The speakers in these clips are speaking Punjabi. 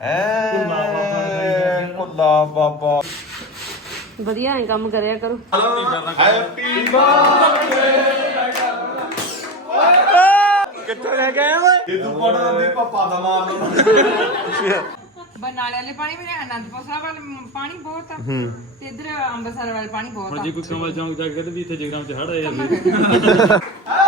ਐ ਕੁੱਲਾ ਬਾਬਾ ਵਧੀਆ ਐ ਕੰਮ ਕਰਿਆ ਕਰੋ। ਹੈਪੀ ਕਿੱਥੇ ਲੈ ਗਏ ਓਏ? ਇਹ ਤੂੰ ਪੜਾ ਨਹੀਂ ਪਾਪਾ ਦਾ ਮਾਰ ਲਓ ਬਰਨਾਲੇ ਵਾਲੇ ਪਾਣੀ ਮੇਰੇ ਅਨੰਦਪੁਰ ਸਾਹਿਬ ਵਾਲੇ ਪਾਣੀ ਬਹੁਤ ਆ। ਤੇ ਇਧਰ ਅੰਮ੍ਰਿਤਸਰ ਵਾਲੇ ਪਾਣੀ ਬਹੁਤ ਆ। ਜੇ ਕੋਈ ਕਮਲ ਚੌਂਕ ਜਾ ਕੇ ਵੀ ਇੱਥੇ ਜਗਰਾਮ ਚ ਹੜ ਆਇਆ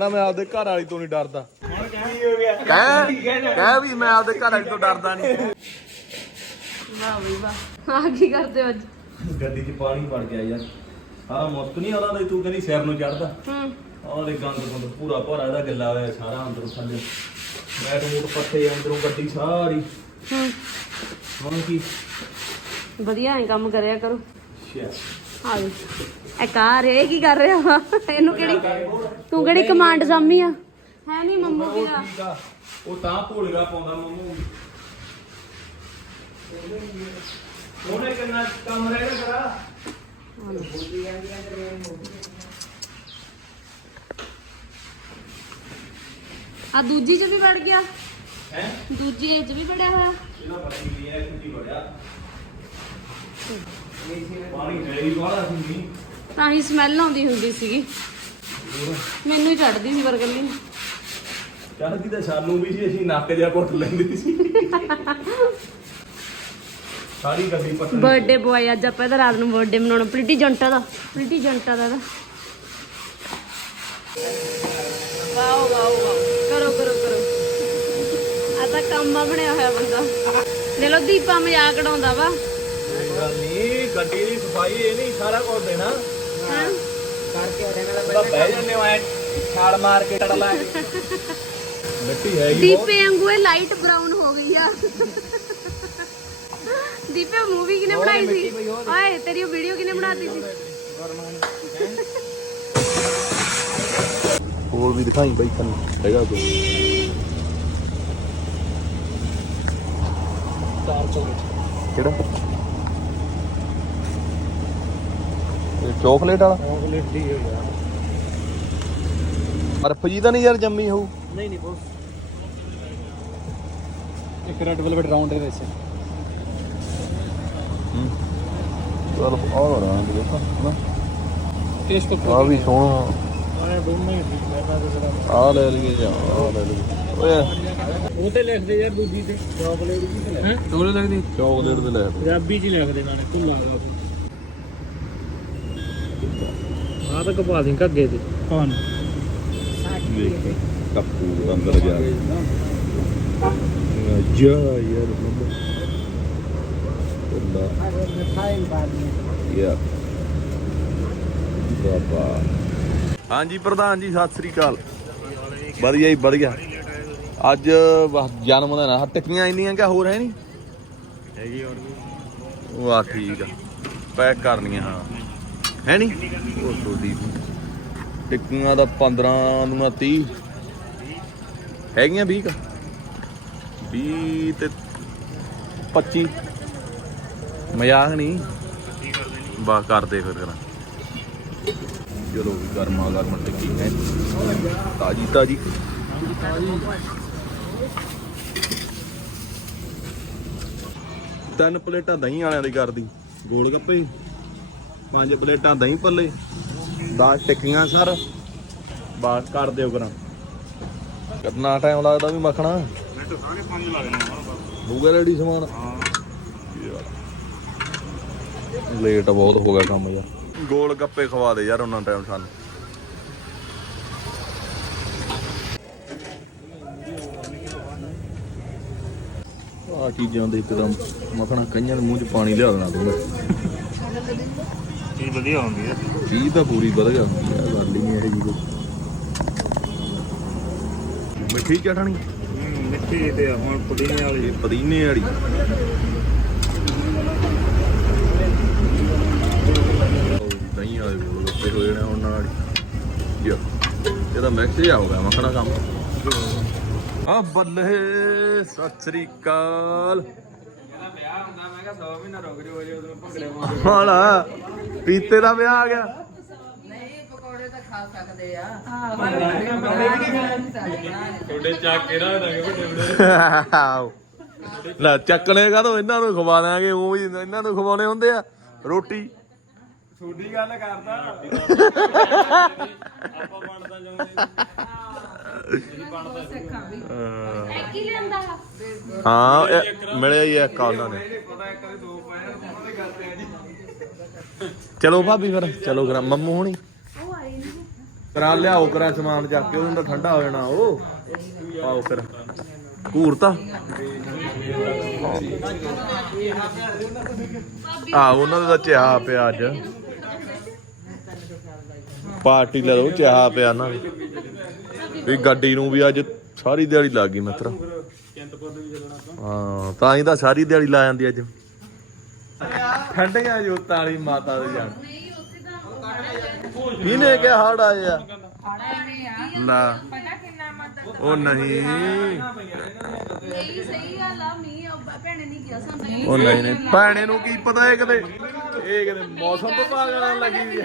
ਕਹਿੰਦਾ ਮੈਂ ਆਪਦੇ ਘਰ ਵਾਲੀ ਤੋਂ ਨਹੀਂ ਡਰਦਾ। ਕਹਿ ਕਹਿ ਵੀ ਮੈਂ ਆਪਦੇ ਘਰ ਵਾਲੀ ਤੋਂ ਡਰਦਾ ਨਹੀਂ। ਵਾਹ ਬਈ ਵਾਹ। ਆ ਕੀ ਕਰਦੇ ਹੋ ਅੱਜ? ਗੱਡੀ 'ਚ ਪਾਣੀ ਵੜ ਗਿਆ ਯਾਰ। ਸਾਰਾ ਮੁਸਕ ਨਹੀਂ ਆਉਂਦਾ ਤੇ ਤੂੰ ਕਹਿੰਦੀ ਸਿਰ ਨੂੰ ਚੜਦਾ ਹੂੰ। ਉਹਦੇ ਗੰਦ ਗੰਦ ਪੂਰਾ ਭਰਾ ਇਹਦਾ ਗੱਲਾ ਹੋਇਆ ਸਾਰਾ ਅੰਦਰੋਂ ਥੱਲੇ। ਮੈਟ ਮੂਟ ਪੱਥੇ ਅੰਦਰੋਂ ਗੱਡੀ ਸਾਰੀ। ਹੂੰ। ਹੁਣ ਕੀ? ਵਧੀਆ ਐ ਕੰਮ ਕਰਿਆ ਕਰੋ। ਸ਼ਿਆ। ਆ ਜੀ ਇਹ ਕਾਰ ਇਹ ਕੀ ਕਰ ਰਿਹਾ ਵਾ? ਇਹਨੂੰ ਕਿਹੜੀ ਤੂੰ ਕਿਹੜੀ ਕਮਾਂਡ ਸਾਮੀ ਆ? ਹੈ ਨਹੀਂ ਮੰਮੂ ਕੀ ਆ। ਉਹ ਤਾਂ ਭੁੱਲਗਾ ਪਾਉਂਦਾ ਮੰਮੂ। ਉਹਨੇ ਕਿੰਨਾ ਕੰਮ ਰਹਿ ਗਿਆ ਕਰਾ ਆ ਦੂਜੀ ਚ ਵੀ ਵੜ ਗਿਆ। ਹੈ? ਦੂਜੀ ਚ ਵੀ ਵੜਿਆ ਹੋਇਆ। ਇਹਨਾਂ ਪਤਾ ਨਹੀਂ ਹੈ ਕੁੱਤੀ ਬੜਿਆ ਪਾਣੀ ਹੀ ਬਾਹਲਾ ਸੀ ਨਹੀਂ ਤਾਂ ਹੀ ਸਮੈਲ ਆਉਂਦੀ ਹੁੰਦੀ ਸੀਗੀ। ਮੈਨੂੰ ਹੀ ਚੜਦੀ ਸੀ ਬਰਗਲੀ ਚੜਦੀ ਤਾਂ ਸਾਨੂੰ ਵੀ ਸੀ ਅਸੀਂ ਨੱਕ ਜਿਹਾ ਘੁੱਟ ਲੈਂਦੇ ਸੀ। ਸਾਰੀ ਗੱਡੀ ਪੱਟਣ ਬਰਥਡੇ ਬੁਆਏ ਅੱਜ ਆਪਾਂ ਇਹਦਾ ਰਾਤ ਨੂੰ ਬਰਥਡੇ ਮਨਾਉਣਾ ਪ੍ਰੀਟੀ ਜੰਟਾ ਦਾ ਪ੍ਰੀਟੀ ਜੰਟਾ ਦਾ ਵਾਓ ਵਾਓ ਕਰੋ ਕਰੋ ਕਰੋ। ਆ ਤਾਂ ਕੰਮ ਬਣਿਆ ਹੋਇਆ ਬੰਦਾ। ਲੈ ਲੋ ਦੀਪਾ ਮਜ਼ਾਕ ਉਡਾਉਂਦਾ ਵਾ। ਕੋਈ ਗੱਲ ਨਹੀਂ ਗੱਡੀ ਦੀ ਸਫ਼ਾਈ ਇਹ ਨਹੀਂ ਸਾਰਾ ਕੁਝ ਦੇਣਾ। ਹਾਂ ਉਹਦਾ ਬਹਿ ਜਾਂਦੇ ਹੋ ਐ ਛਾਲ ਮਾਰ ਕੇ ਟੜ ਲਾ ਕੇ ਮਿੱਟੀ ਹੈ ਹੀ ਬਹੁਤ। ਦੀਪੇ ਵਾਂਗੂ ਇਹ ਲਾਈਟ ਬਰਾਊਨ ਹੋ ਗਈ ਆ। ਦੀਪੇ ਮੂਵੀ ਕਿਨੇ ਬਣਾਈ ਸੀ? ਓਏ ਤੇਰੀ ਵੀਡੀਓ ਕਿਨੇ ਬਣਾਤੀ ਸੀ? ਹੋਰ ਵੀ ਦਿਖਾਈ ਬਾਈ ਤੁਹਾਨੂੰ ਹੈਗਾ ਕੋਈ? ਕਿਹੜਾ? ਚਾਕਲੇਟ ਵਾਲਾ? ਚਾਕਲੇਟ ਦੀ ਹੋ ਯਾਰ। ਬਰਫ ਜੀ ਤਾਂ ਨਹੀਂ ਯਾਰ ਜੰਮੀ ਹੋਊ। ਨਹੀਂ ਨਹੀਂ ਬੋਸ ਇੱਕ ਰੈਡ ਵੈਲਵਟ ਰਾਉਂਡ ਦੇ ਵਿੱਚ। ਚਲ ਆ ਰਹਾ ਦੇਖੋ ਹਨਾ? ਟੇਸਟ ਆ ਵੀ ਸੋਹਣਾ। ਆਇਆ ਦੋਨੋਂ ਹੀ ਠੀਕ ਮੈਂ ਤਾਂ ਜਰਾ ਆ ਲੈ ਲਈਏ ਜਾਂ ਆ ਲੈ ਲਈਏ। ਓਏ। ਉਹ ਤੇ ਲਿਖਦੇ ਯਾਰ ਦੂਜੀ ਤੇ। ਚਾਕਲੇਟ ਵੀ ਤੇ ਲਿਖ ਦੋਲੇ ਲੱਗਦੀ ਚਾਕਲੇਟ ਦੇ ਲੈ ਪੰਜਾਬੀ ਚ ਲਿਖਦੇ ਨਾਲੇ ਭੁੱਲਾ ਗਾ ਆ ਤਾਂ ਕਪਾ ਦੀ ਘੱਗੇ ਤੇ। ਕੌਣ? ਵੇਖ ਕੱਪੂ ਅੰਦਰ ਜਾ ਜਾ ਯਾਰ ਮੰਮਾ ਅੱਲਾ ਯਾ ਬਾਬਾ। ਹਾਂਜੀ ਪ੍ਰਧਾਨ ਜੀ ਸਤਿ ਸ੍ਰੀ ਅਕਾਲ। ਵਧੀਆ ਹੀ ਵਧੀਆ। ਅੱਜ ਜਨਮ ਦਿਨ ਆ। ਟਿੱਕੀਆਂ ਇੰਨੀਆਂ ਕਿ ਹੋਰ ਹੈ ਨਹੀਂ? ਹੈਗੀ ਹੋਰ ਵੀ। ਆ ਠੀਕ ਆ। ਪੈਕ ਕਰਨੀਆਂ ਹਾਂ। ਹੈ ਨਹੀਂ? ਉਹ ਤੁਹਾਡੀ ਟਿੱਕੀਆਂ ਦਾ 15 ਨੂੰ 30 ਹੈਗੀਆਂ 20 ਕ? 20 ਤੇ 25 ਮਜ਼ਾਕ ਨਹੀਂ? ਬਾ ਕਰਦੇ ਫਿਰ ਕਰਾਂ। ਚਲੋ ਵੀ ਗਰਮਾ ਗਰਮ ਟਿੱਕੀ ਹੈ। ਤਾਜੀ ਤਾਜੀ। ਤਿੰਨ ਪਲੇਟਾਂ ਦਹੀਂ ਵਾਲਿਆਂ ਦੀ ਕਰਦੀ। ਗੋਲ ਗੱਪੇ ਪੰਜ ਪਲੇਟਾਂ ਦਹੀਂ ਭੱਲੇ 10 ਟਿੱਕੀਆਂ ਸਰ। ਬਾਸ ਕਰ ਦਿਓ ਕਰਾਂ ਕਿੰਨਾ ਟਾਈਮ ਲੱਗਦਾ ਵੀ ਮੱਖਣਾ? ਮੈਂ ਸਾਰੇ ਪੰਜ ਲੱਗਣਾ ਹੋਊਗਾ ਰੈਡੀ ਸਮਾਨ? ਲੇਟ ਬਹੁਤ ਹੋ ਗਿਆ ਕੰਮ ਯਾਰ। ਗੋਲ ਗੱਪੇ ਖਵਾ ਦੇ ਯਾਰ ਉਹਨਾਂ ਟਾਈਮ ਸਾਨੂੰ। ਆ ਚੀਜ਼ਾਂ ਦੇ ਇੱਕਦਮ ਮੱਖਣਾ ਕਈਆਂ ਦੇ ਮੂੰਹ 'ਚ ਪਾਣੀ ਲਿਆ ਦੇਣਾ ਤੂੰ। ਚੀਜ਼ ਵਧੀਆ ਹੁੰਦੀ ਹੈ। ਚੀਜ਼ ਤਾਂ ਪੂਰੀ ਵਧੀਆ ਹੁੰਦੀ ਆ ਗੱਲ ਹੀ ਨਹੀਂ ਇਹ ਜੀ ਮਿੱਠੀ ਚਟਣੀ? ਮਿੱਠੀ ਤੇ ਹੁਣ ਪੁਦੀਨੇ ਵਾਲੀ। ਪੁਦੀਨੇ ਵਾਲੀ। ਦਹੀਂ ਵਾਲੇ ਗੋਲ ਗੱਪੇ ਹੋਏ ਨੇ ਉਹਨਾਂ ਨਾਲ। ਯਾ ਇਹਦਾ ਮਿਕਸ ਜਿਹਾ ਹੋ ਗਿਆ ਮੱਖਣਾ ਕੰਮ। ਆ ਬੱਲੇ ਸਤਿ ਸ੍ਰੀ ਅਕਾਲ। ਵਿਆਹ ਹੁੰਦਾ ਮੈਂ ਕਿਹਾ 100 ਮਹੀਨਾ ਰੁਕ ਜਾਓ ਜੇ ਉਦੋਂ ਭੰਗੜੇ ਹਾਲਾ ਪੀਤੇ ਦਾ ਵਿਆਹ ਆ ਗਿਆ। ਤਾਂ ਖਾ ਸਕਦੇ ਆ। ਤੁਹਾਡੇ ਚੱਕ ਕੇ ਰੱਖ ਦਾਂਗੇ ਵੱਡੇ ਵੱਡੇ। ਲੈ ਚੱਕਣੇ ਕਾ ਇਹਨਾਂ ਨੂੰ ਖਵਾ ਦਾਂਗੇ ਉਹ ਹੀ ਇਹਨਾਂ ਨੂੰ ਖਵਾਉਣੇ ਹੁੰਦੇ ਆ। ਰੋਟੀ। ਤੁਹਾਡੀ ਗੱਲ ਕਰਦਾ। ਆਪਾਂ ਬਣਦਾ ਜਾਉਂਦੇ ਕੀ ਲਿਆਂਦਾ ਹਾਂ, ਇਹ ਮਿਲਿਆ ਹੀ ਆ ਉਹਨਾਂ ਨੇ। ਚਲੋ ਭਾਬੀ ਫਿਰ, ਚਲੋ ਕਰਾਂ ਮੰਮੂ ਹੋਣੀ। ਕਰਾ ਲਿਆਓ, ਕਰਾਂ ਸਮਾਨ ਚੱਕ ਕੇ, ਉਹਨਾਂ ਠੰਡਾ ਹੋ ਜਾਣਾ ਉਹ। ਪਾਓ ਫਿਰ, ਘੂਰਤਾ। ਆ ਉਹਨਾਂ ਦਾ ਚਾਹ ਪਿਆ ਅੱਜ। ਪਾਰਟੀ ਲੈ ਲਓ ਚਾਹ ਪਿਆ ਨਾ। ਵੀ ਗੱਡੀ ਨੂੰ ਵੀ ਅੱਜ ਸਾਰੀ ਦਿਹਾੜੀ ਲੱਗ ਗਈ ਮਿੱਤਰ। ਹਾਂ, ਤਾਂ ਹੀ ਤਾਂ ਸਾਰੀ ਦਿਹਾੜੀ ਲਾ ਜਾਂਦੀ ਅੱਜ। ਠੰਡੀਆਂ ਜੋਤਾਂ ਵਾਲੀ ਮਾਤਾ ਦੇ ਜਾਣ ਇਹਨੇ ਕਿਹਾ ਹੜ ਆਏ ਨਾ। ਉਹ ਨਹੀਂ। ਨਹੀਂ ਸਹੀ ਗੱਲ ਆ ਮੀ ਭੈਣੇ ਨਹੀਂ ਗਿਆ ਸਾਨੂੰ ਉਹ ਨਹੀਂ ਨਹੀਂ। ਭੈਣੇ ਨੂੰ ਕੀ ਪਤਾ ਇਹ ਕਦੇ ਇਹ ਕਿਤੇ ਮੌਸਮ ਵਿਭਾਗ ਨਾਲ ਲੱਗੀ ਵੀ ਆ।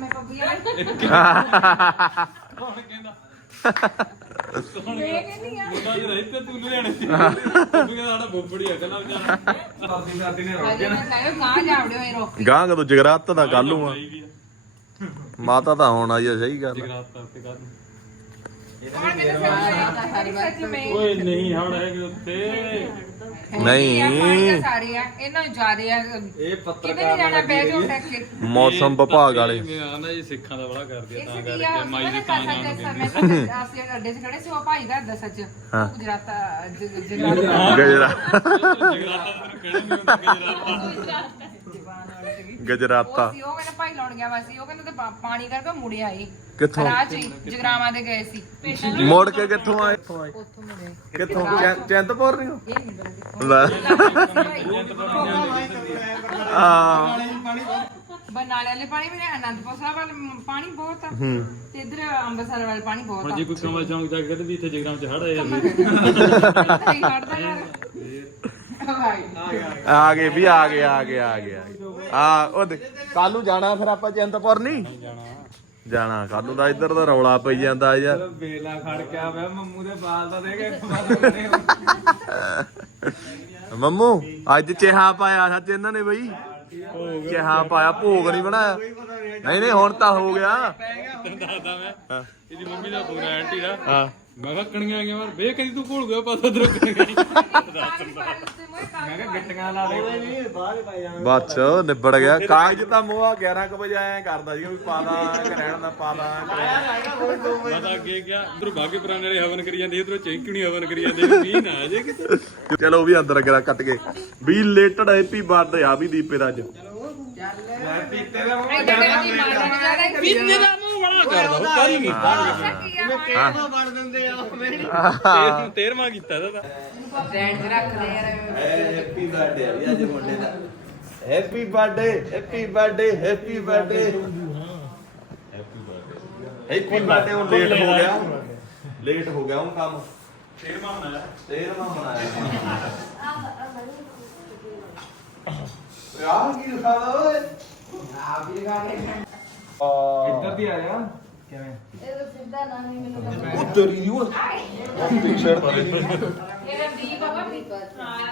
ਮੈਂ ਪੱਪੀਆਂ ਇਹ ਕਹਿੰਦੀ? ਆ। ਮੁੰਡਾ ਜਿਹੜਾ ਇੱਥੇ ਤੂੰ ਲੁਧਿਆਣੇ ਸੀ ਤੂੰ ਕਹਿੰਦਾ ਸਾਡਾ ਬੋਬੜੀ ਆ ਕਹਿੰਦਾ ਵਿਚਾਰਾ। ਸਰਦੀ ਸਰਦੀ ਨੇ ਅਜੇ ਮੈਂ ਕਹਿਓ ਗਾਂ ਜਾਵੜਿਓ ਇਹ ਰੋਕ ਗਾਂ ਕਦੋਂ ਜਗਰਾਤ ਦਾ ਕੱਲ ਨੂੰ ਆ। ਮਾਤਾ ਤਾਂ ਹੁਣ ਆਈ ਆ ਸਹੀ ਗੱਲ। ਜਗਰਾਤ ਕਰਕੇ ਕਰ ਕੌਣ ਕਹਿੰਦਾ ਸੱਚੀ ਸੱਚੀ ਮੈਂ ਓਏ ਨਹੀਂ ਹੜ ਹੈਗੇ ਉੱਤੇ। ਨਹੀਂ। ਸਾਰੇ ਆ ਇਹਨਾਂ ਨੂੰ ਜ਼ਿਆਦੇ ਆ ਇਹ ਕਿਤੇ ਨਹੀਂ ਜਾਣਾ ਬਹਿ ਜਾਓ ਟੱਕ ਕੇ ਮੌਸਮ ਵਿਭਾਗ ਵਾਲੇ। ਮੈਂ ਆਂਦਾ ਜੀ ਸਿੱਖਾਂ ਦਾ ਬੜਾ ਕਰਦੇ ਆ ਤਾਂ ਇਸ ਕੀ ਕਰਕੇ ਆ ਮਾਈ ਮੈਂ ਦੇ ਤਾਂ ਤਾਂ ਸੱਚ ਜਾਣ ਸਮੇਂ ਤੱਕ ਅਸੀਂ ਅੱਡੇ 'ਚ ਖੜੇ ਸੀ ਉਹ ਭਾਈ ਦਾ ਦੱਸ ਸੱਚ। ਹਾਂ। ਗੁਜਰਾਤ ਜਗਰਾਤ ਗਜਰਾ ਗਜਰਾਤਾ। ਉਹ ਸੀ ਉਹ ਕਹਿੰਦਾ ਲਾਉਣ ਗਿਆ ਵਾ ਸੀ ਉਹ ਕਹਿੰਦਾ ਤੇ ਪਾ- ਪਾਣੀ ਕਰਕੇ ਮੁੜਿਆ ਆਏ ਕਿੱਥੋਂ? ਰਾਹ 'ਚ ਹੀ ਜਗਰਾਵਾਂ ਦੇ ਗਏ ਸੀ। ਮੁੜ ਕੇ ਕਿੱਥੋਂ ਆਏ? ਉੱਥੋਂ ਮੁੜੇ। ਕਿੱਥੋਂ? ਚੈ- ਚਿੰਤਪੁਰ ਨਹੀਂ ਇਹ ਨਹੀਂ ਬੜਾ ਲੈ। ਆ ਬਰਨਾਲੇ ਵਾਲੇ ਪਾਣੀ ਵੀ ਨਹੀਂ ਅਨੰਦਪੁਰ ਸਾਹਿਬ ਵਾਲੇ ਮ- ਪਾਣੀ ਬਹੁਤ ਆ। ਹੂੰ। ਤੇ ਇਧਰ ਅੰਮ੍ਰਿਤਸਰ ਵਾਲੇ ਪਾਣੀ ਬਹੁਤ ਹੁਣ ਆ ਜੇ ਕੋਈ ਕਮਲ ਚੌਂਕ ਜਾ ਕੇ ਕਹਿੰਦੇ ਵੀ ਇੱਥੇ ਜਗਰਾਮ ਚ ਹੜ ਆਇਆ ਸੀ। ਯਾਰ ਆ ਗਏ ਵੀ ਆ ਗਏ ਆ ਗਏ ਆ ਗਏ ਆ ਗਏ। ਆ ਉਹ ਕੱਲ ਨੂੰ ਜਾਣਾ ਫਿਰ ਆਪਾਂ ਚਿੰਤਪੁਰ ਨਹੀਂ ਜਾਣਾ। ਕੱਲ ਨੂੰ ਤਾਂ ਇੱਧਰ ਦਾ ਰੌਲਾ ਪਈ ਜਾਂਦਾ ਯਾਰ। ਬੇਲਾ ਖੜ ਕੇ ਆ ਮੰਮੂ ਦੇ ਬਾਲ ਦਾ ਦੇ ਕੇ ਮੰਮੂ ਅੱਜ ਚਿਹਾ ਪਾਇਆ ਸੱਚ ਇਹਨਾਂ ਨੇ ਬਈ। ਚਿਹਾ ਪਾਇਆ ਭੋਗ ਨਹੀਂ ਬਣਾਇਆ। ਨਹੀਂ ਨਹੀਂ ਹੁਣ ਤਾਂ ਹੋ ਗਿਆ। ਦੱਸਦਾ ਮੈਂ ਇਹਦੀ ਮੰਮੀ ਦਾ ਫੋਨ ਆਇਆ ਆਂਟੀ ਦਾ। ਹਾਂ। ਮੈਂ ਕਿਹਾ ਕਣੀਆਂ ਗਿਆ ਮੈਂ ਬੇ ਕਦੀ ਤੂੰ ਭੁੱਲ ਗਿਆ ਪਤਾ ਤੇਰੇ ਕਣੀਆਂ ਮੈਂ ਕਿਹਾ ਗੱਟੀਆਂ ਲਾ ਦੇ। ਬਸ ਨਿਬੜ ਗਿਆ। ਕਾਗਜ਼ ਤਾਂ ਮੋਆ 11 ਕੁ ਵਜੇ ਆਇਆ ਕਰਦਾ ਸੀ ਵੀ ਪਾਦਾ ਰਹਿਣ ਦਾ ਪਾਦਾ ਮੈਂ ਤਾਂ ਅੱਗੇ ਗਿਆ ਇਧਰ ਬਾਗੇ ਪੁਰਾਣੇ ਵਾਲੇ ਹਵਨ ਕਰੀ ਜਾਂਦੇ ਇਧਰੋਂ ਚੈਂਕਣੀ ਹਵਨ ਕਰੀ ਜਾਂਦੇ? ਵੀ ਨਾ ਆ ਜੇ ਕਿਤੇ। ਚਲੋ ਵੀ ਅੰਦਰ ਗਰਾ ਕੱਟ ਕੇ। ਵੀ ਲੇਟਡ ਹੈਪੀ ਬਰਥਡੇ ਆ ਵੀ ਦੀਪੇ ਦਾ ਅੱਜ। ਪੀਤੇ ਦਾ ਮੂੰਹ ਬੜਾ ਕਰਦਾ ਉਹ ਕਾਈ ਨਹੀਂ ਤੇਰ ਤੇਰਵਾਂ ਕੀਤਾ ਇਹਦਾ ਤਾਂ। ਬ੍ਰੈਂਡ ਰੱਖਦੇ ਯਾਰ ਹੈਪੀ ਬਰਥਡੇ ਆ ਵੀ ਅੱਜ ਮੁੰਡੇ ਦਾ। Happy birthday happy birthday happy birthday happy birthday ਹੁਣ ਲੇਟ ਹੋ ਗਿਆ। ਲੇਟ ਹੋ ਗਿਆ ਹੁਣ ਕੰਮ। ਤੇਰਵਾਂ ਬਣਾਇਆ ਤੇਰਵਾਂ ਮਨਾਇਆ। ਯਾਰ ਕੀ ਦਿਖਾਦਾ ਓਏ। ਇੱਧਰ ਦੀ ਆਇਆ ਇਹ ਤਾਂ ਸਿੱਧਾ ਨਾ ਨਹੀਂ ਮੈਨੂੰ ਉਹ ਤੇਰੀ ਉਹ ਟੀ-ਸ਼ਰਟ ਇਹ ਰਣਦੀਪ ਆ ਭਾਬੀ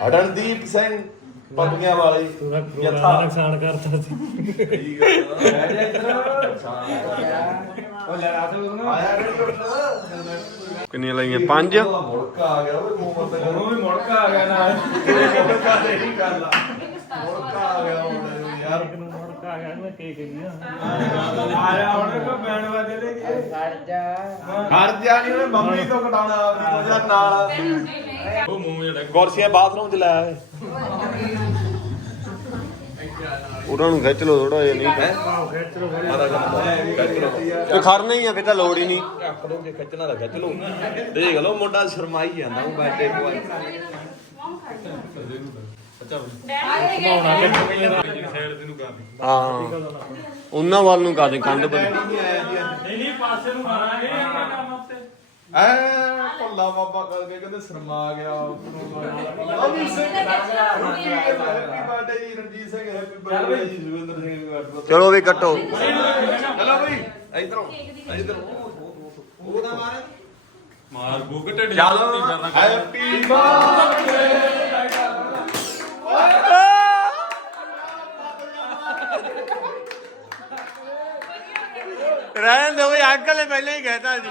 ਅੜਨਦੀਪ ਸਿੰਘ ਪੱਗੀਆਂ ਵਾਲੇ ਯਥਾ। ਨੁਕਸਾਨ ਕਰਤਾ ਸੀ। ਠੀਕ ਹੈ ਬਹਿ ਜਾ ਇੱਧਰ ਉਹ ਲੈ ਰਾਤ ਨੂੰ ਆਇਆ ਕਿੰਨੀਆਂ ਲਈਆਂ ਪੰਜ ਮੁੜਕਾ ਆ ਗਿਆ ਓਏ ਮੂੰਹ ਤੇ ਉਹ ਵੀ ਮੁੜਕਾ ਆ ਗਿਆ ਨਾਲ। ਮੁੜਕਾ ਦੇ ਹੀ ਗੱਲ ਆ। ਮੁੜਕਾ ਆ ਗਿਆ ਹੁਣ ਯਾਰ। ਮੈਂ ਕੇ ਕੇ ਗਿਆ ਆਇਆ ਹੁਣ ਕੋ ਬੈਂਡ ਵਾਜੇ ਲੈ ਕੇ ਹਰ ਜਾਣੀ ਉਹਨੇ ਮੰਮੀ ਤੋਂ ਕਟਾਉਣਾ ਆਪਣੀ ਵਜ੍ਹਾ ਨਾਲ। ਉਹ ਮੂੰਹ ਜਿਹੜਾ ਕੁਰਸੀਆਂ ਬਾਥਰੂਮ ਚ ਲੈ ਆਏ। ਉਹਨਾਂ ਨੂੰ ਖਿੱਚ ਲਓ ਥੋੜਾ ਜਿਹਾ ਨਹੀਂ ਹੈ ਖਿੱਚ ਲਓ ਤੇ ਖੜਨਾ ਹੀ ਆ ਫਿਰ ਤਾਂ ਲੋੜ ਹੀ ਨਹੀਂ। ਰੱਖ ਲਓ ਜੇ ਖਿੱਚਣਾ ਤਾਂ ਖਿੱਚ ਲਓ ਦੇਖ ਲਓ ਮੁੰਡਾ ਸ਼ਰਮਾਈ ਜਾਂਦਾ ਉਹ ਬੈਠੇ ਹਾਂ ਉਹਨਾਂ ਵੱਲ ਨੂੰ ਕਰਦੇ ਕੰਧ ਬਣੀ। ਨਹੀਂ ਨਹੀਂ ਪਾਸੇ ਨੂੰ ਮਾਰਾਂਗੇ ਇਹ ਕੰਮ ਉੱਤੇ ਐ ਭੁੱਲ ਬਾਬਾ ਕਰਕੇ ਕਹਿੰਦੇ ਸ਼ਰਮਾ ਗਿਆ ਹੈਪੀ ਬਰਥਡੇ ਜੀ ਰਣਜੀਤ ਸਿੰਘ ਹੈਪੀ ਬਰਥਡੇ ਜੀ ਸੁਵਿੰਦਰ ਸਿੰਘ birthday। ਚਲੋ ਵੀ ਕੱਟੋ। ਚਲੋ ਬਈ ਇਧਰੋਂ ਇਧਰੋਂ। ਉਹਦਾ ਮਾਰੇ। ਮਾਰ ਗੁੱਗ ਢਿੱਡ ਚਲੋ ਹੈਪੀ ਬਰਥਡੇ। ਰਹਿਣ ਦਿਓ ਵੀ ਅੰਕਲ ਨੇ ਪਹਿਲਾਂ ਹੀ ਕਹਿਤਾ ਜੀ।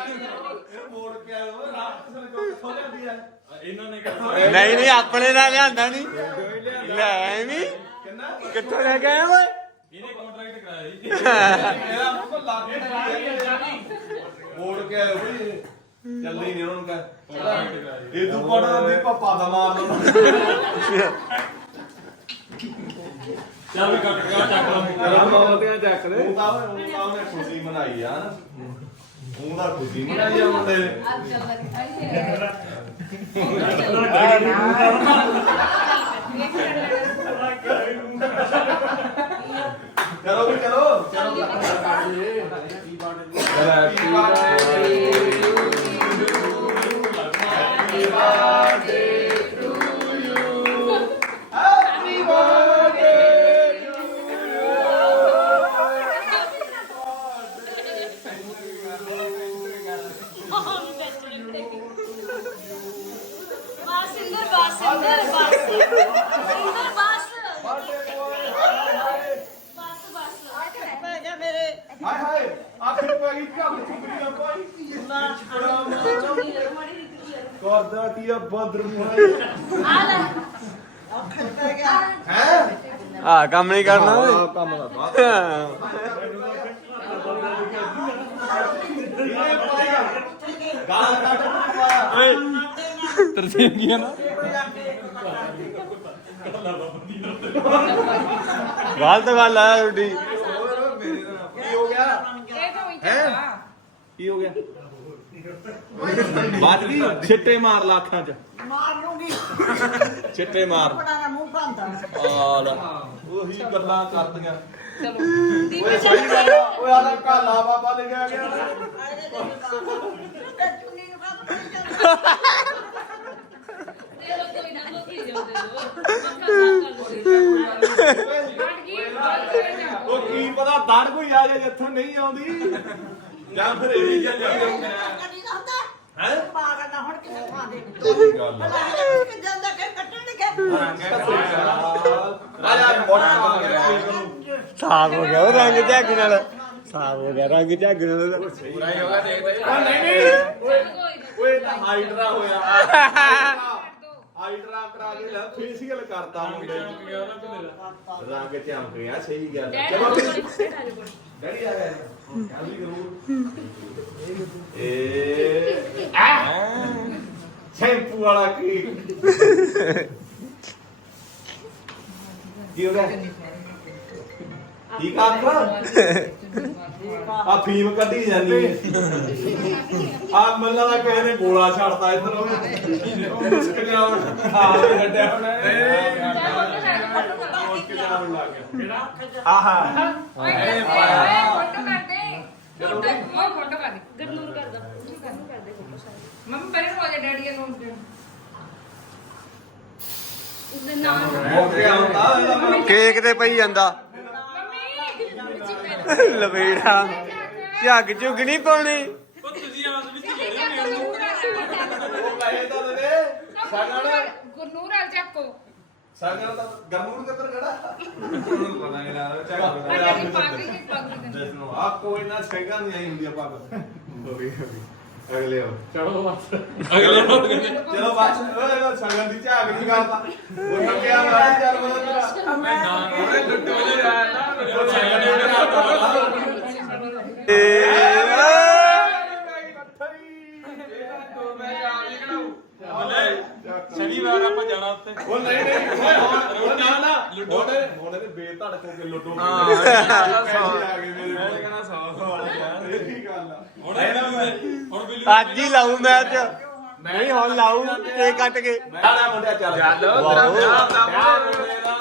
ਮੋੜ ਕੇ ਆਇਓ ਰਾਤ ਕਿਸੇ ਕਿੱਥੋਂ ਲਿਆਂਦੀ ਹੈ ਇਹਨਾਂ ਨੇ ਕਿਹਾ ਨਹੀਂ ਨਹੀਂ, ਆਪਣੇ ਨਾਲ ਲਿਆਂਦਾ ਨਹੀਂ ਲੈ ਵੀ। ਕਿੱਥੋਂ ਲੈ ਕੇ ਆਏ ਓਏ? ਇਹਨੇ ਕੰਟਰੈਕਟ ਕਰਾਇਆ ਜੀ ਮੇਰਾ ਮੂੰਹ ਲੱਗ ਗਿਆ ਮੋੜ ਕੇ ਆਇਓ ਬਈ ਚੱਲੀ ਨਹੀਂ ਉਹਨਾਂ ਨੂੰ ਕਹਿ ਇਹ ਤੂੰ ਪੜਾ ਨਹੀਂ ਪਾਪਾ ਦਾ ਮਾਰ ਲਓ ਚੱਲ ਵੀ ਕੱਟ ਗਿਆ ਚੱਕ ਲਾ। ਮੋੜਿਆ ਚੱਕ ਲੈ ਉਹ ਤਾਂ ਉਹ ਤਾਂ ਉਹਨੇ ਖੁਸ਼ੀ ਮਨਾਈ ਆ ਨਾ। ਉਹ ਤਾਂ ਖੁਸ਼ੀ ਮਨਾਈ ਆ ਮੁੰਡੇ ਨੇ। ਚਲੋ ਵੀ ਚਲੋ। ਚਲੋ। ਕੱਟ ਲਈਏ ਹੈਪੀ ਆ ਆ ਆ ਕੰਮ ਨਹੀਂ ਕਰਨਾ ਓਏ। ਕੰਮ ਦਾ ਗਾਲ ਓਏ ਤਰਸੇ ਗਿਆ ਨਾ? ਗਲਤ ਗੱਲ ਆ ਤੁਹਾਡੀ ਕੀ ਹੋ ਗਿਆ ਇਹ ਤਾਂ? ਚੱਲਦਾ ਕੀ ਹੋ ਗਿਆ? ਬਾਤ ਕੀ ਛਿੱਟੇ ਮਾਰ ਲਾ ਅੱਖਾਂ 'ਚ। ਮਾਰ ਲੂੰਗੀ। ਛਿੱਟੇ ਮਾਰ। ਬੜਾ ਨਾ ਮੂੰਹ ਭੰਦਾ। ਆ ਲੈ। ਉਹੀ ਗੱਲਾਂ ਕਰਦੀਆਂ। ਚਲੋ। ਓਏ ਸਹੀ ਗੱਲ ਆ। ਓਏ ਕਾਲਾ ਬਾਬਾ ਲਿਖਿਆ ਗਿਆ। ਨੂੰ ਜਾਂਦਾ ਦੇ ਉਹ ਕੀ ਪਤਾ ਦੜ ਕੋਈ ਆ ਜਾਏ ਜਿੱਥੋਂ ਨਹੀਂ ਆਉਂਦੀ। ਜਾਂ ਫਿਰ ਇਹ ਵੀ ਗੱਲ ਕਦੀ ਨਾ ਹੁੰਦਾ ਹੈ ਪਾਗਲ ਨਾ ਹੁਣ ਕਿਸੇ ਥਾਂ ਦੇ ਇਹ ਜਾਂਦਾ ਕਿ ਕੱਟਣ ਸਾਫ਼ ਹੋ ਗਿਆ ਉਹ ਰੰਗ ਝੱਗ ਨਾਲ। ਸਾਫ਼ ਹੋ ਗਿਆ ਰੰਗ ਝੱਗ ਨਾਲ। ਪੂਰਾ ਹੀ ਹੋਗਾ ਦੇਖਦੇ ਨਹੀਂ ਨਹੀਂ। ਓਏ ਤਾਂ ਹਾਈਡਰਾ ਹੋਇਆ। ਹਾਈਡਰਾ ਕਰਾ ਕੇ ਲੈ ਫੇਸ਼ੀਅਲ ਕਰਤਾ ਮੁੰਡੇ ਨੂੰ। ਰੰਗ ਚਮਕ ਗਿਆ ਸਹੀ ਗੱਲ। ਚਲੋ। ਡੈਡੀ ਆ ਗਿਆ। ਚੱਲ ਵੀ ਕਰੂੰ ਏ ਆ ਸ਼ੈਂਪੂ ਵਾਲਾ ਕੀ? ਕੀ ਹੋ ਗਿਆ ਠੀਕ ਆ ਆ ਫੀਮ ਕੱਢੀ ਜਾਂਦੀ ਆ ਮੱਲਾ ਦਾ ਨੇ ਗੋਲਾ ਛੱਡਤਾ ਇੱਧਰ ਉਹ ਮੁਸਕ ਜਾ ਆ ਗੱਡਿਆ ਹੁਣ। ਆਹਾ ਓਏ ਫੋਟੋ ਕਰ ਦੇ ਫੋਟੋ ਉਹ ਫੋਟੋ ਕਰ ਦੇ ਗਰਨੂਰ ਕਰਦਾ ਗਰਨੂਰ ਕਰਦੇ ਫੋਟੋ ਸਾਰੇ ਮੰਮੀ ਪਰੇ ਨੂੰ ਆ ਜਾ ਡੈਡੀ ਨੂੰ ਉਹਦੇ ਨਾਮ ਹੋ ਗਿਆ ਹੁੰਦਾ ਇਹਦਾ ਕੇਕ ਤੇ ਪਈ ਜਾਂਦਾ। ਮੰਮੀ ਲਵੇੜਾ। ਝੱਗ ਝੁੱਗ ਨਹੀਂ ਪਾਉਣੀ। ਉਹ ਤੁਸੀਂ ਆਸ ਵਿੱਚ ਉਹ ਪੈਸੇ ਤਾਂ ਦੇ ਦੇ। ਸਗਣ ਗੁਰਨੂਰ ਆ ਚੱਕੋ। ਨਾ ਨੂੰ ਆ ਕੋਈ ਨਾ ਸੈਂਗਾਂ ਨਹੀਂ ਆਈ ਹੁੰਦੀ ਆ ਪੱਗ ਅਗਲੇ ਹੋ। ਚਲੋ ਬਸ। ਅਗਲੇ ਨੂੰ ਕਹਿੰਦੇ ਚਲੋ ਬਾਅਦ ਚ ਓਏ ਸਗਣ ਦੀ ਝਾਕ ਨਹੀਂ ਕਰਦਾ ਉਹ ਤਾਂ ਕਿਹਾ ਮੈਂ ਕਿਹਾ ਚੱਲ ਬਦਲ ਤੇਰਾ ਮੈਂ ਨਾ ਉਹਨੇ ਲੁੱਟੋ ਜੇ ਆਇਆ ਨਾ ਉਹ ਸਗਣ ਦੀ ਏ ਸ਼ਨੀਵਾਰ ਆਪਾਂ ਜਾਣਾ ਉੱਤੇ ਉਹ ਨਹੀਂ ਨਹੀਂ ਉਹ ਨਾ ਨਾ। ਉਹਨੇ ਉਹਨੇ ਤੇ ਬੇਧੜਕ ਹੋ ਕੇ ਲੁੱਟੋ ਹਾਂ, ਆ। ਗਏ ਮੇਰੇ ਮੈਂ ਕੋਲ ਕਹਿੰਦਾ 100 ਵਾਲਾ ਯਾਰ ਇਹ ਕੀ ਗੱਲ ਆ ਹੁਣ ਇਹਨਾਂ ਨੂੰ ਹੁਣ ਬਿੱਲੂ ਅੱਜ ਹੀ ਲਾਉ ਮੈਚ। ਨਹੀਂ ਹੁਣ ਲਾਉ ਕੇਕ ਕੱਟ ਕੇ। ਆਲਾ ਮੁੰਡਿਆ ਚੱਲ ਚੱਲ ਤੇਰਾ ਵਿਆਹ ਦਾ ਮੁੰਡੇ ਤਾਂ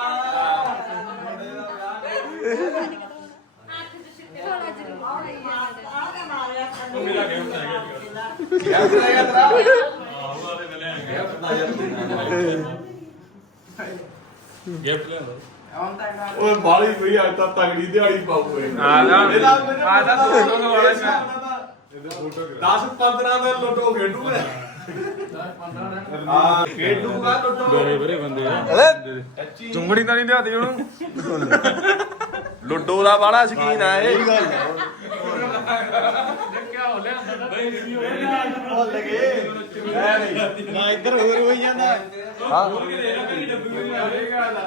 ਗਿਫਟ ਲਿਆਂਦਾ ਓਏ ਬਾਲੀ ਪਈ ਅੱਜ ਤਾਂ ਤਗੜੀ ਦਿਹਾੜੀ ਪਾਉ ਇਹਦਾ ਲਵਾਉਣਾ ਸੀ 10 15 ਦੇ ਲੁੱਟੋ ਖੇਡੂਗਾ ਲੁੱਟੋ ਬੰਦੇ ਆ। ਚੁੰਗੜੀ ਤਾਂ ਨਹੀਂ ਦਿਹਾਤੀ ਉਹਨੂੰ। ਲੁੱਡੋ ਦਾ ਬਾਲਾ ਸ਼ਕੀਨ ਆ ਇਹ।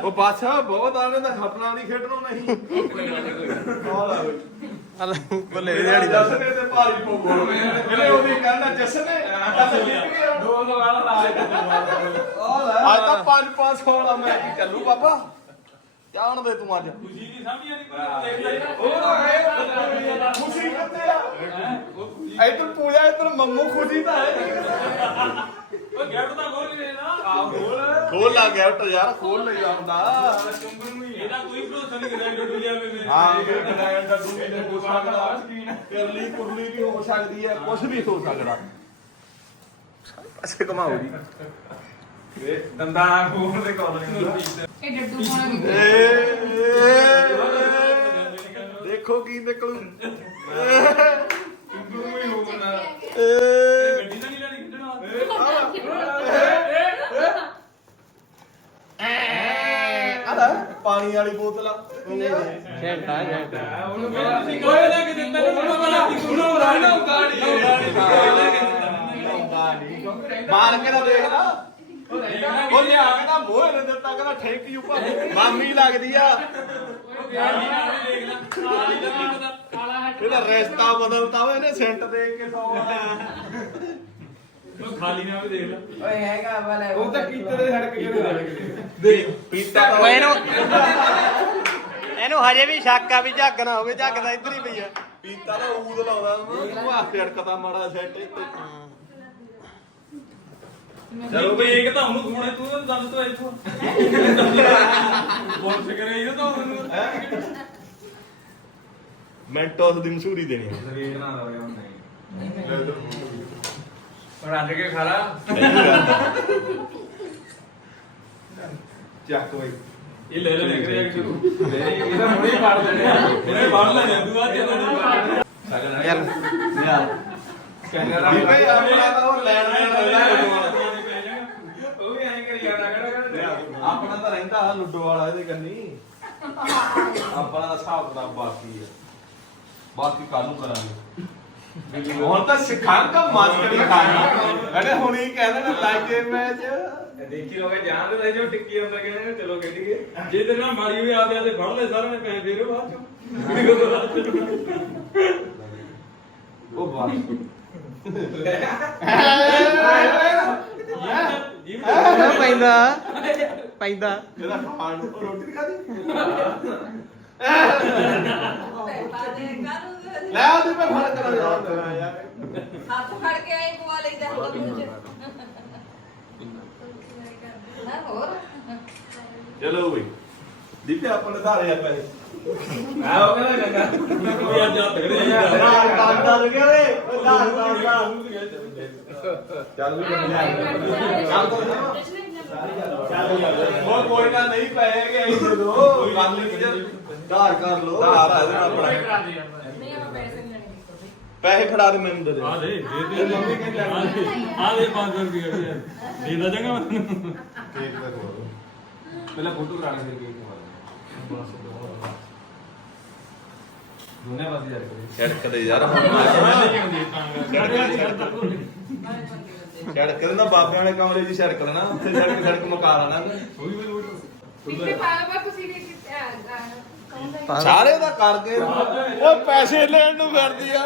ਉਹ ਬਾਦਸ਼ਾਹ ਬਹੁਤ ਆਨੇ ਦਾ ਖਪਨਾ ਨਹੀਂ ਖੇਡਣੋਂ ਨਹੀਂ। ਬੱਲੇ ਦਿਹਾੜੀ ਦਾ। ਜਸਨੇ ਤੇ ਭਾਰੀ ਪੋਗੋ ਇਹਨੇ ਉਹ ਵੀ ਕਹਿੰਦਾ ਜਸਨੇ ਜਸ ਜਿੱਤ ਗਿਆ। ਦੋ ਲਗਾ ਲਾ ਅੱਜ ਤਾਂ 5 5 16 ਮੈਂ ਕੀ ਚੱਲੂ ਬਾਬਾ? ਜਾਣ ਦੇ ਤੂੰ ਅੱਜ। ਖੁਸ਼ੀ ਨਹੀਂ ਸਮਝੀ ਨਹੀਂ ਕੋਈ ਦੇਖ ਲੈ ਖੁਸ਼ੀ ਕਿੱਥੇ ਆ? ਇੱਧਰ ਪੂਜਾ ਇੱਧਰ ਮੰਮੂ ਖੁਸ਼ੀ ਤਾਂ ਹੈ। ਉਹ ਗਿਫਟ ਤਾਂ ਖੋਲ ਨਹੀਂ ਨਾ। ਖੋਲ ਲਾ ਗਿਆ ਉੱਟ ਯਾਰ ਖੋਲ ਲੈ ਜਾਂਦਾ ਇਹਦਾ ਕੋਈ ਭਰੋਸਾ ਨਹੀਂ ਕਰਿਆ ਡੁੱਬ ਜਾਵੇ ਮੇਰੇ ਹਾਂ। ਇੰਗਲੈਂਡ ਦਾ ਦੂਜੀ ਨੇ ਹੋ ਸਕਦਾ ਕਰਲੀ ਕੁਰਲੀ ਵੀ ਹੋ ਸਕਦੀ ਹੈ ਕੁਝ ਵੀ ਹੋ ਸਕਦਾ। ਪਾਸੇ ਕਮਾਓ ਜੀ। ਦੰਦਾਂ ਖੋਲ ਦੇ ਕਾਲ ਨਹੀਂ ਇਹ ਡੱਡੂ ਪਾਉਣਾ ਵੀ ਦੇਖੋ ਕੀ ਨਿਕਲੂ। ਗੱਡੀ ਤਾਂ ਨਹੀਂ ਲੈਣੀ ਖੇਡਣਾ ਆਦਾ ਪਾਣੀ ਵਾਲੀ ਬੋਤਲ ਆ। ਘੰਟਾ ਘੰਟਾ ਓਏ ਲੈ ਕੇ ਦਿੱਤਾ ਉਹਨੂੰ ਬਣਾ ਉਹਨੂੰ ਰਹਿਣਾ ਉਗਾੜੀ ਮਾਰ ਕੇ ਤਾਂ ਦੇਖ ਲਾ। ਉਹ ਲਿਆ ਕੇ ਨਾ ਮੋਹ ਨੇ ਦਿੱਤਾ ਕਹਿੰਦਾ ਥੈਂਕ ਯੂ ਭਾਜੀ ਮਾਮੀ ਲੱਗਦੀ ਆ। ਇਹਦਾ ਰਸਤਾ ਬਦਲਤਾ ਵਾ ਇਹਨੇ ਸੈਂਟ ਦੇ ਕੇ ਸੌ ਖਾਲੀ ਨਾ ਵੀ ਦੇਖ ਲੈ। ਓਏ ਹੈਗਾ ਵਾਲਾ ਉਹ ਤਾਂ ਕੀਤੇ ਦੇ ਸੜਕ ਜਿਹੜੇ ਦੇ ਪੀਤਾ ਤਾਂ ਓਏ ਇਹਨੂੰ ਇਹਨੂੰ ਹਜੇ ਵੀ ਸ਼ੱਕ ਆ ਵੀ ਝੱਗ ਨਾ ਹੋਵੇ ਝੱਗ ਤਾਂ ਇੱਧਰ ਹੀ ਪਈ ਆ। ਪੀਤਾ ਤਾਂ ਊਦ ਲਾਉਂਦਾ ਤੂੰ ਆ ਕੇ ਅੜਕਦਾ ਮਾੜਾ ਸੈਂਟ ਚਲੋ ਬਈ ਇੱਕ ਤਾਂ ਉਹਨੂੰ ਖੋਣੇ ਤੂੰ ਤਾਂ ਦੱਸ ਤੋ ਇੱਥੋਂ। ਬੋਲ ਸਕਰੇ ਇਹ ਤਾਂ ਉਹਨੂੰ ਮੈਂਟੋਸ ਦੀ ਮਸ਼ਹੂਰੀ ਦੇਣੀ। ਸਰੀਰ ਨਾ ਲਵੇ ਹੁਣ ਨਹੀਂ। ਖਾਲਾ ਚੱਕ ਬਈ। ਇਹ ਲੈ ਲੈ ਨਿਕਲ ਰਿਹਾ ਸ਼ੁਰੂ ਇਹ ਤਾਂ ਹੁਣੇ ਹੀ ਪਾੜ ਲੈਣੇ ਇਹਨੇ ਪਾੜ ਲੈਣੇ ਤੂੰ ਆ ਚੱਲ ਯਾਰ ਕੈਨਰਾ ਵੀ ਬਈ ਆਪਣਾ ਤਾਂ ਉਹ ਲੈਣ ਦੇਣ ਰਹਿੰਦਾ ਉਹ ਵੀ ਐਂ ਕਰੀ ਜਾਂਦਾ ਕਿਹੜਾ ਆਪਣਾ ਤਾਂ ਰਹਿੰਦਾ ਲੁੱਡੋ ਵਾਲਾ ਇਹਦੇ ਕੰਨੀ। ਆਪਣਾ ਦਾ ਹਿਸਾਬ ਕਿਤਾਬ ਬਾਕੀ ਹੈ ਬਾਕੀ ਕੱਲ ਨੂੰ ਕਰਾਂਗੇ। ਹੁਣ ਤਾਂ ਸਿੱਖਾਂ ਦਾ ਮਾਸਟਰ ਹੀ ਖਾਣਾ ਕਹਿੰਦੇ ਹੁਣ ਹੀ ਕਹਿੰਦੇ ਨੇ ਲਾਗੇ ਮੈਚ ਦੇਖੀ ਲੋਗੇ ਜਾਣਦੇ ਤਾਂ ਜੋ ਟਿੱਕੀ ਹੁੰਦਾ ਕਹਿੰਦੇ ਨੇ ਚਲੋ ਖੇਡੀਏ। ਜੇ ਤੇ ਨਾ ਮਾਰੀ ਹੋਈ ਆਦੇ ਆਦੇ ਫੜ ਲੈ ਸਾਰਿਆਂ ਨੇ ਪੈਸੇ ਫੇਰ ਬਾਅਦ ਚੋਂ। ਉਹ ਬਾਤ ਪੈਂਦਾ ਪੈਂਦਾ। ਇਹਦਾ ਖਾਣ ਨੂੰ ਰੋਟੀ ਖਾਦੀ ਲੈ ਆ ਤੇ ਮੈਂ ਫੜ ਕਰਾਂ ਯਾਰ ਹੱਥ ਫੜ ਕੇ ਆਏ ਪਵਾ ਲਈਦਾ ਹੁੰਦਾ ਮੂੰਹ ਚ ਨਾ ਹੋਰ। ਚਲੋ ਬਈ। ਦੀਪੇ ਆਪਾਂ ਨੇ ਧਾਰੇ ਆ ਪੈਸੇ। ਆ ਉਹ ਕਹਿੰਦਾ ਲੱਗਾ ਕੋਈ ਅੱਜ ਆ। ਤਗੜੇ ਆਧਾਰ ਕਾਰਡ ਦਾ ਲੱਗਿਆ ਵੇ ਆਧਾਰ ਕਾਰਡ ਦਾ ਚੱਲ ਵੀ ਚੱਲ ਹੋਰ ਕੋਈ ਨਾ ਨਹੀਂ ਪਏ ਹੈਗੇ ਅਸੀਂ ਦੇ ਦੋ ਗੱਲ ਨਹੀਂ। ਧਾਰ ਕਰ ਲੋ ਧਾਰ ਆ ਇਹਦੇ ਆਪਣਾ। ਨਹੀਂ ਆਪਾਂ ਪੈਸੇ ਨਹੀਂ ਲੈਣੇ ਪੈਸੇ ਫੜਾ ਦੇ ਮੈਨੂੰ ਦੇ ਦੇ। ਆ ਦੇ ਦੇ ਦੇ। ਮੰਮੀ ਕਹਿੰਦੇ ਆ ਦੇ 500 ਰੁਪਏ ਦੇ। ਦੇ ਦਾਂਗਾ ਮੈਂ ਤੈਨੂੰ ਕੇਕ ਦਾ ਖਵਾ ਪਹਿਲਾਂ ਫੋਟੋ ਕਰਾ ਕੇ ਦੇ। ਦੋਨੇ ਪਾਸੇ ਜਾ ਕੇ। ਛੜਕ ਦੇ ਯਾਰ। ਛੜਕ ਦੇ ਨਾ ਬਾਬਿਆਂ ਵਾਲੇ ਕਮਰੇ ਦੀ ਛੜਕ ਦੇਣਾ ਉੱਥੇ ਛੜਕ ਛੜਕ ਮਕਾ ਲੈਣਾ ਪਿੱਛੇ ਪਾਲਾ ਬਾ ਤੁਸੀਂ ਵੀ ਕੌਣ ਦਾ ਸਾਰੇ ਦਾ ਕਰਕੇ ਉਹ ਪੈਸੇ ਲੈਣ ਨੂੰ ਫਿਰਦੀ ਆ।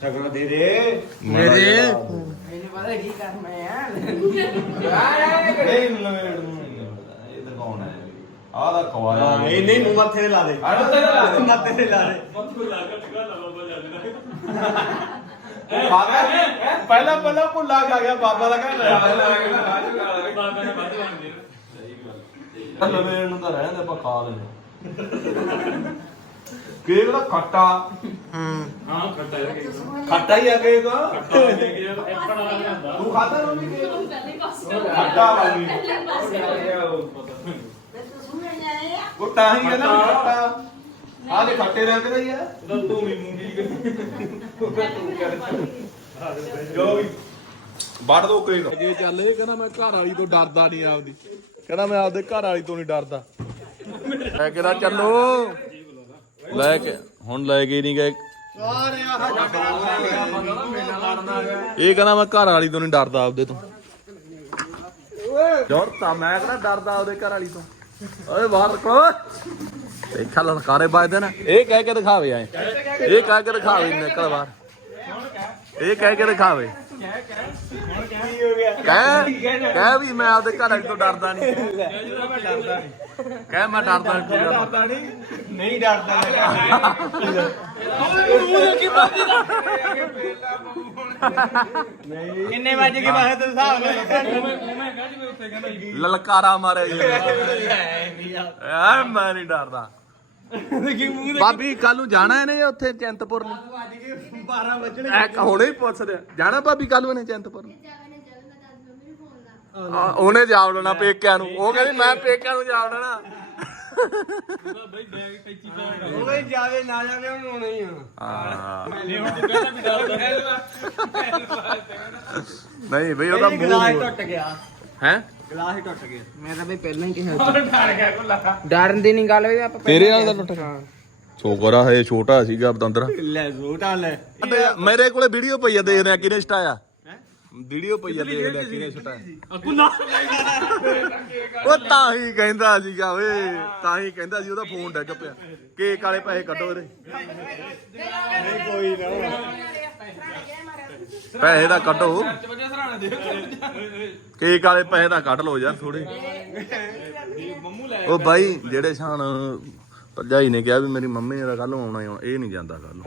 ਝਗੜਾ ਦੇ ਦੇ। ਮੇਰੇ ਮੈਨੂੰ ਪਤਾ ਕੀ ਕਰਨਾ ਹੈ ਨਹੀਂ ਨਵੇੜ ਨੂੰ ਇਹ ਤਾਂ ਕੌਣ ਹੈ? ਦਾ ਕਵਾਇਆ ਹਾਂ ਇਹ ਨਹੀਂ ਨੂੰ ਮੱਥੇ ਤੇ ਲਾ ਦੇ। ਆਹ ਤਾਂ ਲਾ ਦੇ। ਮੱਥੇ ਤੇ ਲਾ ਦੇ। ਪੱਥਰ ਲਾ ਕੇ ਟਿਕਾ ਲਾ ਬਾਬਾ ਜਾਂਦੇ ਬਾਬਾ ਪਹਿਲਾਂ ਪਹਿਲਾਂ ਭੁੱਲਾ ਖਾ ਗਿਆ ਬਾਬਾ ਦਾ ਘਰ। ਬਾਬਾ ਨੇ ਵੱਧ ਬਣ ਗਏ ਸਹੀ ਗੱਲ ਨਵੇੜ ਨੂੰ ਤਾਂ ਰਹਿੰਦੇ ਆਪਾਂ ਖਾ ਲੈਂਦੇ ਕੇਕ ਦਾ ਖੱਟਾ। ਹੂੰ ਹਾਂ ਖੱਟਾ ਹੈ ਕੇਕ ਖੱਟਾ ਹੀ ਆ ਕੇਕ। ਖੱਟਾ ਹੈ ਕੇਕ ਯਾਰ ਐਪਲ ਵਾਲਾ ਲਿਆਂਦਾ। ਤੂੰ ਖਾਦਾ ਰੋਣੀ ਕੇਕ? ਪਹਿਲੇ ਪਾਸੇ ਖੱਟਾ ਵਾਲੀ ਉਹ ਤਾਂ ਹੀ ਕਹਿੰਦਾ ਵੀ ਖੱਟਾ। ਆਹ ਦੇ ਖੱਟੇ ਰੰਗ ਦਾ ਹੀ ਆ। ਤੂੰ ਵੀ ਮੂੰਗੀ ਜੋ ਵੀ। ਵੱਢ ਦੋ ਜੇ ਚੱਲ ਇਹ ਕਹਿੰਦਾ ਮੈਂ ਘਰ ਵਾਲੀ ਤੋਂ ਡਰਦਾ ਨਹੀਂ ਆਪਦੀ। ਕਹਿੰਦਾ ਮੈਂ ਆਪਦੇ ਘਰ ਵਾਲੀ ਤੋਂ ਨਹੀਂ ਡਰਦਾ। ਲੈ ਕੇ ਚੱਲੋ। ਲੈ ਕੇ ਹੁਣ ਲੈ ਕੇ ਨਹੀਂ ਗਏ। ਇਹ ਕਹਿੰਦਾ ਮੈਂ ਘਰ ਵਾਲੀ ਤੋਂ ਨਹੀਂ ਡਰਦਾ ਆਪਦੇ ਤੋਂ। ਜੋਰ ਤਾਂ ਮੈਂ ਕਹਿੰਦਾ ਡਰਦਾ ਆਪਦੇ ਘਰ ਵਾਲੀ ਤੋਂ। ਓਏ ਬਾਹਰ ਕੋ ਦੇਖਾ ਲਲਕਾਰੇ ਵੱਜਦੇ ਨਾ। ਇਹ ਕਹਿ ਕੇ ਦਿਖਾਵੇ ਐ ਇਹ ਕਹਿ ਕੇ ਦਿਖਾਵੇ ਨਿਕਲ ਬਾਹਰ ਇਹ ਕਹਿ ਕੇ ਦਿਖਾਵੇ। ਕਹਿ ਕਹਿ ਵੀ ਮੈਂ ਆਪਦੇ ਘਰ ਤੋਂ ਡਰਦਾ ਨਹੀਂ। ਕਹਿ ਮੈਂ ਡਰਦਾ ਨਹੀਂ ਡਰਦਾ ਨਹੀਂ ਨਹੀਂ ਡਰਦਾ ਕਿੰਨੇ ਵਜੇ ਕੀ ਬਾਹਰ ਤੂੰ ਹਿਸਾਬ ਸੀ। ਲਲਕਾਰਾ ਮਾਰਿਆ ਜੀ। ਐ ਮੈਂ ਨਹੀਂ ਡਰਦਾ। ਭਾਬੀ ਕੱਲ ਨੂੰ ਜਾਣਾ ਇਹਨੇ ਉੱਥੇ ਚਿੰਤਪੁਰ ਨੂੰ? 12 ਵਜੇ ਐ ਹੁਣੇ ਹੀ ਪੁੱਛਦੇ ਆ। ਜਾਣਾ ਭਾਬੀ ਕੱਲ ਨੂੰ ਇਹਨੇ ਚਿੰਤਪੁਰ ਨੂੰ? ਆ, ਉਹਨੇ ਜਾ ਵੜਨਾ ਪੇਕਿਆਂ ਨੂੰ। ਉਹ ਕਹਿੰਦੀ ਮੈਂ ਪੇਕਿਆਂ ਨੂੰ ਜਾ ਉਹਦਾ ਬਈ ਬੈਗ ਪਿਆ ਹੈਗਾ। ਉਹ ਵੀ ਜਾਵੇ ਨਾ ਜਾਵੇ ਉਹਨੂੰ ਹੋਣਾ ਹੀ ਆ। ਹਾਂ। ਨਹੀਂ ਹੁਣ ਤੂੰ ਕਹਿੰਦਾ ਵੀ ਡਰਦਾ ਨਹੀਂ ਬਈ ਉਹਦਾ ਗਲਾਸ ਮੂੰਹ। ਟੁੱਟ ਗਿਆ। ਹੈ? ਗਲਾਸ ਹੀ ਟੁੱਟ ਗਿਆ ਮੈਂ ਤਾਂ ਬਈ ਪਹਿਲਾਂ ਹੀ ਕਿਹਾ ਡਰ ਗਿਆ ਕੋਲਾ ਡਰਨ ਦੀ ਨਹੀਂ ਗੱਲ ਵੀ ਆਪਾਂ ਤੇਰੇ ਨਾਲ ਦਾ ਟੁੱਟ ਗਿਆ ਛੋਕਰਾ ਹੈ ਛੋਟਾ ਸੀਗਾ ਬਤੰਦਰ ਲੈ ਜ਼ੋਟਾ ਲੈ। ਮੇਰੇ ਕੋਲੇ ਵੀਡੀਓ ਪਈ ਆ ਦੇਖਦੇ ਆ ਕਿਹਨੇ ਸਟਾਇਆ? ਵੀਡੀਓ ਪਈ ਆ ਦੇਖ ਲਿਆ ਕਿਹਨੇ ਅਕੁਲਾ ਉਹ ਤਾਂ ਹੀ ਕਹਿੰਦਾ ਸੀਗਾ ਓਏ ਤਾਂ ਹੀ ਕਹਿੰਦਾ ਸੀ ਉਹਦਾ ਫੋਨ ਡਿੱਗ ਪਿਆ। ਕੇਕ ਵਾਲੇ ਪੈਸੇ ਕੱਢੋ ਇਹਦੇ ਕੋਈ ਨਾ। ਪੈਸੇ ਦਾ ਕੱਢੋ। ਵਜੇ ਸਰਾਣਾ ਕੇਕ ਵਾਲੇ ਪੈਸੇ ਦਾ ਕੱਢ ਲਓ ਯਾਰ ਥੋੜੇ ਉਹ ਬਾਈ, ਜਿਹੜੇ ਸ਼ਾਨ ਭਰਜਾਈ ਨੇ ਕਿਹਾ ਵੀ ਮੇਰੀ ਮੰਮੀ ਨੇ ਕੱਲ ਆਉਣਾ ਹੀ ਆਉਣਾ ਇਹ ਨਹੀਂ ਜਾਂਦਾ ਕੱਲ ਨੂੰ।